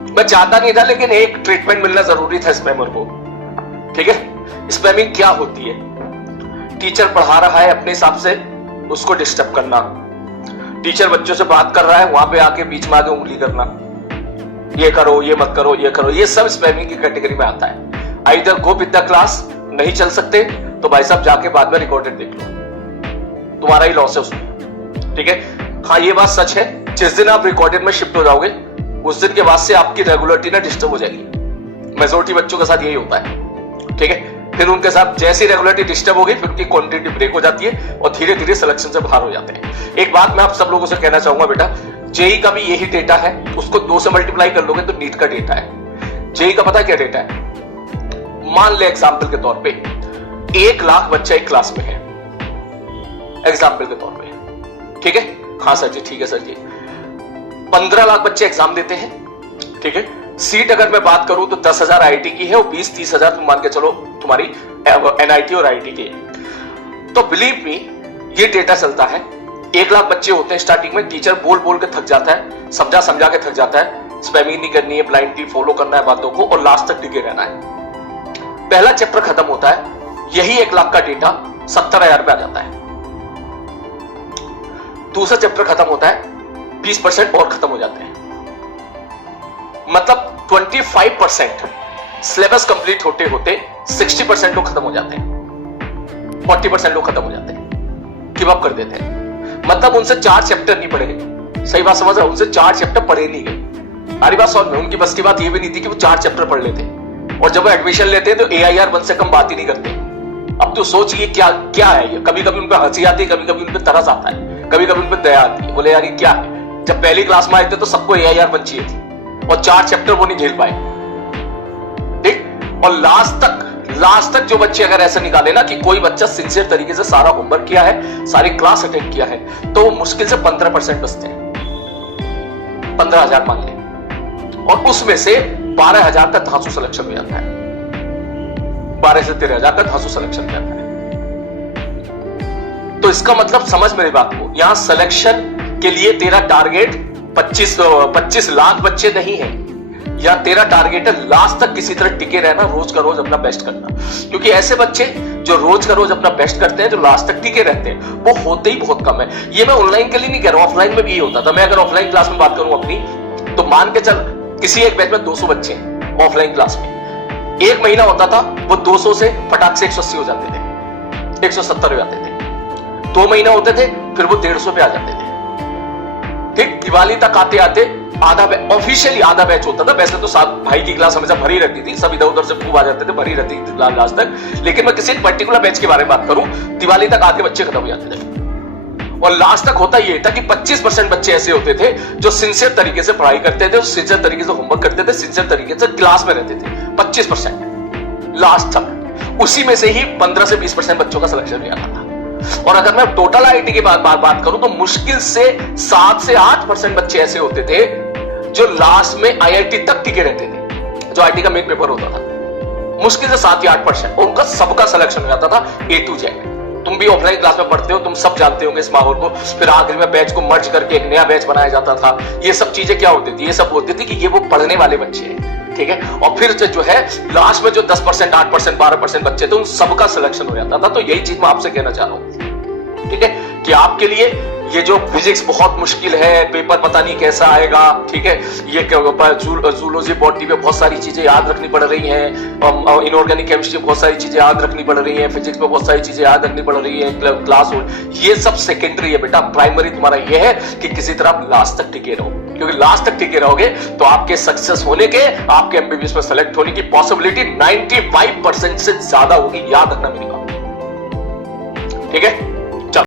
मैं चाहता नहीं था, लेकिन एक ट्रीटमेंट मिलना जरूरी था स्पैमर को। ठीक है, स्पैमिंग क्या होती है? टीचर पढ़ा रहा है अपने हिसाब से, उसको डिस्टर्ब करना। टीचर बच्चों से बात कर रहा है, वहां पे आके बीच में आके उंगली करना, ये करो, ये मत करो, ये करो, ये सब स्पैमिंग की कैटेगरी में आता है। Either go with the class, नहीं चल सकते तो भाई साहब जाके बाद में रिकॉर्डेड देख लो, तुम्हारा ही लॉस है उसमें। ठीक है, हाँ ये बात सच है, जिस दिन आप रिकॉर्डेड में शिफ्ट हो जाओगे उस दिन के बाद से आपकी रेगुलरिटी ना डिस्टर्ब हो जाएगी। मेजोरिटी बच्चों के साथ यही होता है। ठीक है, फिर उनके साथ जैसी रेगुलरिटी डिस्टर्ब हो गई, फिर उनकी क्वांटिटी ब्रेक हो जाती है और धीरे धीरे सिलेक्शन से बाहर हो जाते हैं। एक बात मैं आप सब लोगों से कहना चाहूंगा बेटा, जेई का भी यही डेटा है, उसको 2 से मल्टीप्लाई कर लोगे तो नीट का डेटा है। जेई का पता क्या डेटा है? मान ले एग्जाम्पल के तौर पे 1 लाख बच्चा एक क्लास में है, एग्जाम्पल के तौर पे। ठीक है, हाँ सर जी, ठीक है सर जी। 15 लाख बच्चे एग्जाम देते हैं। ठीक है, सीट अगर मैं बात करूं तो 10,000 आईआईटी की है और 20-30 हजार तुम मान के चलो तुम्हारी एनआईटी और आईटी की है। तो बिलीव मी, ये डेटा चलता है। 1 लाख बच्चे होते हैं स्टार्टिंग में, टीचर बोल बोल के थक जाता है, समझा समझा के थक जाता है, स्पैमिंग नहीं करनी है, ब्लाइंडली फॉलो करना है बातों को और लास्ट तक टिके रहना है। पहला चैप्टर खत्म होता है, यही 1 लाख का डेटा 70,000 पे आ जाता है। दूसरा चैप्टर खत्म होता है, 20% और खत्म हो जाते हैं। मतलब 25% सिलेबस कंप्लीट होते होते 60% लोग खत्म हो जाते हैं, 40% लोग खत्म हो जाते हैं, गिव अप कर देते हैं। मतलब उनसे 4 चैप्टर नहीं पढ़े। सही बात समझ रहे हो? उनसे 4 चैप्टर पढ़े नहीं गए। हमारी बात समझ में, उनकी बस की बात ये भी नहीं थी कि वो 4 चैप्टर पढ़ लेते, और जब वो एडमिशन लेते हैं तो AIR 1 से कम बात ही नहीं करते। अब तो सोचिए क्या क्या है ये। कभी कभी उन पर हंसी आती है, कभी कभी उन पर तरस आता है, कभी कभी उन पर दया आती है। बोले यार ये क्या है। जब पहली क्लास में आए थे तो सबको AIR 1 चाहिए थी और 4 चैप्टर वो नहीं झेल पाए। ठीक, और लास्ट तक जो बच्चे अगर ऐसा निकाले ना कि कोई बच्चा सिंसियर तरीके से सारा होमवर्क किया है, सारी क्लास अटेंड किया है, तो वो मुश्किल से 15% बचते हैं। 15,000 मान ले, और उसमें से 12,000 का धांसू सिलेक्शन हो जाता है। 12 से 13,000 का धांसू सिलेक्शन हो जाता है। तो इसका मतलब समझ मेरी बात को, यहां सिलेक्शन के लिए तेरा टारगेट 25 लाख बच्चे नहीं है, या तेरा टारगेट है लास्ट तक किसी तरह टिके रहना, रोज का रोज अपना बेस्ट करना। क्योंकि ऐसे बच्चे जो रोज का रोज अपना बेस्ट करते हैं, जो लास्ट तक टिके रहते हैं, वो होते ही बहुत कम है। ये मैं ऑनलाइन के लिए नहीं कह रहा हूं, ऑफलाइन में भी ये होता था। मैं अगर ऑफलाइन क्लास में बात करूं अपनी, तो मान के चल किसी एक बैच में 200 बच्चे हैं ऑफलाइन क्लास में, 1 महीना होता था वो 200 से फटाक से 180 हो जाते थे, 170 हो जाते थे। 2 महीना होते थे, फिर वो 150 पे आ जाते थे। ठीक, दिवाली तक आते आते आधा ऑफिशियली आधा बैच होता था। वैसे तो साथ भाई की क्लास हमेशा भरी रहती थी, सब इधर उधर से खूब आ जाते थे, भरी रहती थी लास्ट तक। लेकिन मैं किसी पर्टिकुलर बैच के बारे में बात करूं, दिवाली तक आधे बच्चे खत्म हो जाते थे। और लास्ट तक होता ये था कि 25% बच्चे ऐसे होते थे जो सिंसियर तरीके से पढ़ाई करते थे, सिंसियर तरीके से होमवर्क करते थे, सिंसियर तरीके से क्लास में रहते थे। 25% लास्ट तक, उसी में से ही 15 से 20% बच्चों का सिलेक्शन हो जाता था। और अगर मैं टोटल आईआईटी की बात करूं तो मुश्किल से 7 से 8% बच्चे ऐसे होते थे जो लास्ट में आईआईटी तक टिके रहते थे, जो आईआईटी का मेन पेपर होता था। मुश्किल से 7 या 8%, और उनका सबका सिलेक्शन हो जाता था A to Z। तुम भी ऑफलाइन क्लास में पढ़ते हो, तुम सब जानते होंगे इस माहौल को। फिर आखिर में बैच को मर्ज करके एक नया बैच बनाया जाता था। ये सब चीजें क्या होती थी? ये सब होती थी कि ये वो पढ़ने वाले बच्चे हैं, ठीक है। और फिर जो है लास्ट में जो 10%, 8%, 12% बच्चे थे, उन सबका सिलेक्शन हो जाता था। तो यही चीज मैं आपसे कहना चाह रहा हूं, ठीक है, कि आपके लिए ये जो फिजिक्स बहुत मुश्किल है, पेपर पता नहीं कैसा आएगा, ठीक है, ये जूलॉजी बॉटनी पे बहुत सारी चीजें याद रखनी पड़ रही हैं, इनऑर्गेनिक केमिस्ट्री में बहुत सारी चीजें याद रखनी पड़ रही हैं, फिजिक्स में बहुत सारी चीजें याद रखनी पड़ रही है, क्लास, ये सब सेकेंडरी है बेटा। प्राइमरी तुम्हारा ये है कि किसी तरह आप लास्ट तक टिके रहो, क्योंकि लास्ट तक टिके रहोगे तो आपके सक्सेस होने के, आपके एमबीबीएस में सेलेक्ट होने की पॉसिबिलिटी 95% से ज्यादा होगी। याद रखना मेरी बात, ठीक है।